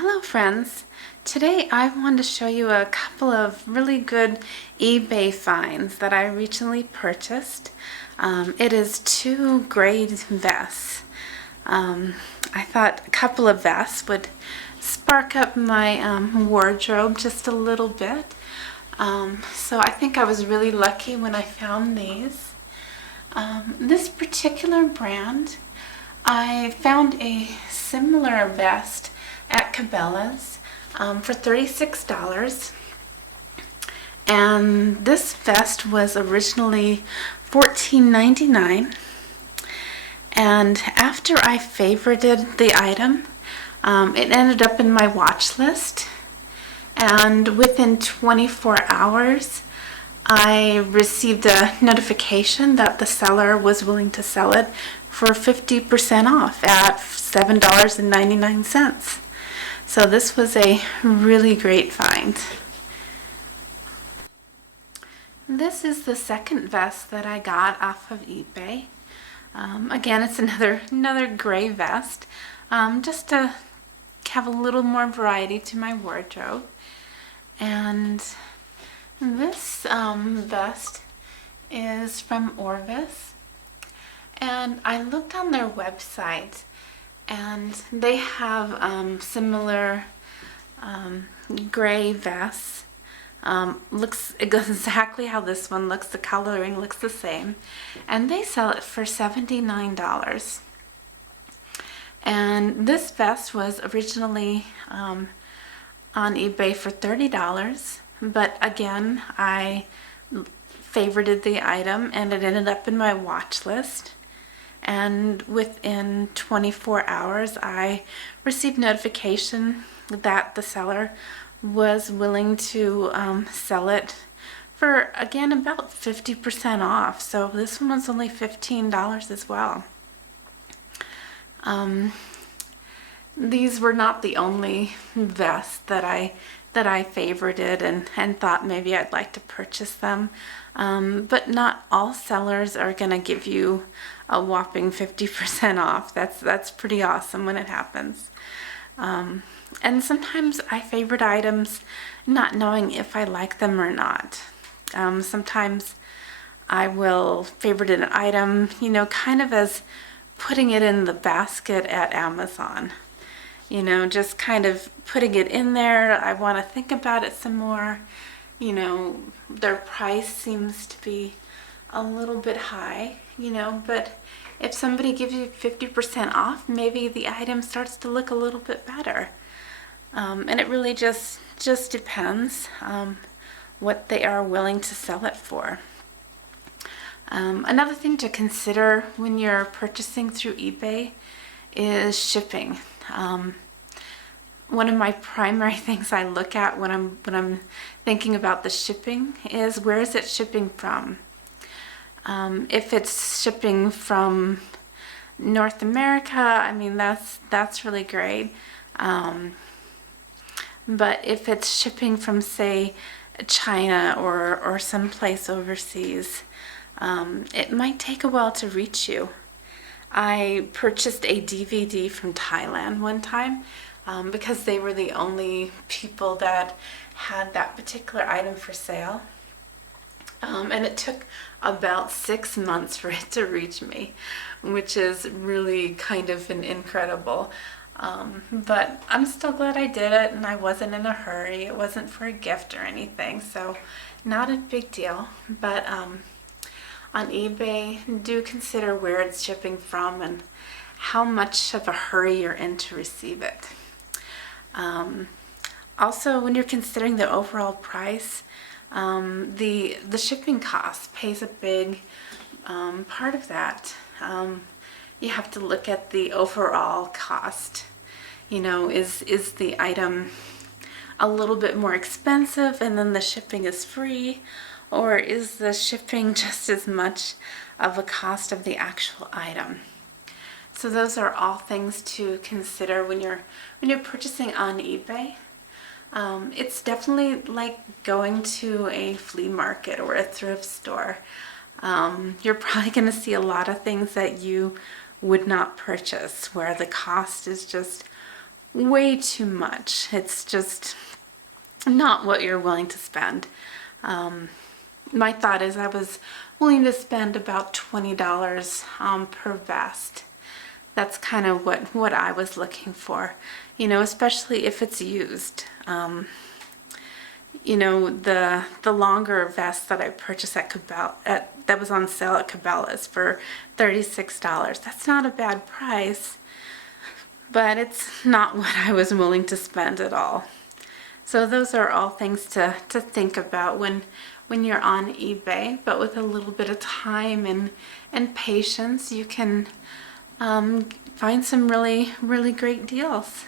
Hello friends! Today I want to show you a couple of really good eBay finds that I recently purchased. It is two gray vests. I thought a couple of vests would spark up my wardrobe just a little bit. So I think I was really lucky when I found these. This particular brand, I found a similar vest at Cabela's for $36, and this vest was originally $14.99, and after I favorited the item, it ended up in my watch list, and within 24 hours I received a notification that the seller was willing to sell it for 50% off at $7.99. So this was a really great find. This is the second vest that I got off of eBay. Again, it's another gray vest, just to have a little more variety to my wardrobe. And this vest is from Orvis, and I looked on their website, and they have similar gray vests. Looks exactly how this one looks. The coloring looks the same, and they sell it for $79. And this vest was originally on eBay for $30, but again, I favorited the item and it ended up in my watch list. And within 24 hours I received notification that the seller was willing to sell it for, again, about 50% off. So this one was only $15 as well. These were not the only vests that I favorited and thought maybe I'd like to purchase them. But not all sellers are going to give you a whopping 50% off. That's pretty awesome when it happens. And sometimes I favorite items not knowing if I like them or not. Sometimes I will favorite an item, kind of as putting it in the basket at Amazon. Just kind of putting it in there. I want to think about it some more. Their price seems to be a little bit high, but if somebody gives you 50% off, maybe the item starts to look a little bit better. And it really just depends what they are willing to sell it for. Another thing to consider when you're purchasing through eBay is shipping. One of my primary things I look at when I'm thinking about the shipping is, where is it shipping from? If it's shipping from North America, I mean, that's really great. But if it's shipping from, say, China or someplace overseas, it might take a while to reach you. I purchased a DVD from Thailand one time because they were the only people that had that particular item for sale. And it took about 6 months for it to reach me, which is really kind of incredible. But I'm still glad I did it, and I wasn't in a hurry. It wasn't for a gift or anything, so not a big deal. But on eBay, do consider where it's shipping from and how much of a hurry you're in to receive it. Also, when you're considering the overall price, the shipping cost pays a big part of that. You have to look at the overall cost. Is the item a little bit more expensive and then the shipping is free, or is the shipping just as much of a cost of the actual item? So those are all things to consider when you're purchasing on eBay. It's definitely like going to a flea market or a thrift store. You're probably going to see a lot of things that you would not purchase, where the cost is just way too much. It's just not what you're willing to spend. My thought is I was willing to spend about $20 per vest. That's kind of what I was looking for, especially if it's used. The longer vest that I purchased at that was on sale at Cabela's for $36. That's not a bad price, but it's not what I was willing to spend at all. So those are all things to think about when you're on eBay, but with a little bit of time and patience, you can find some really, really great deals.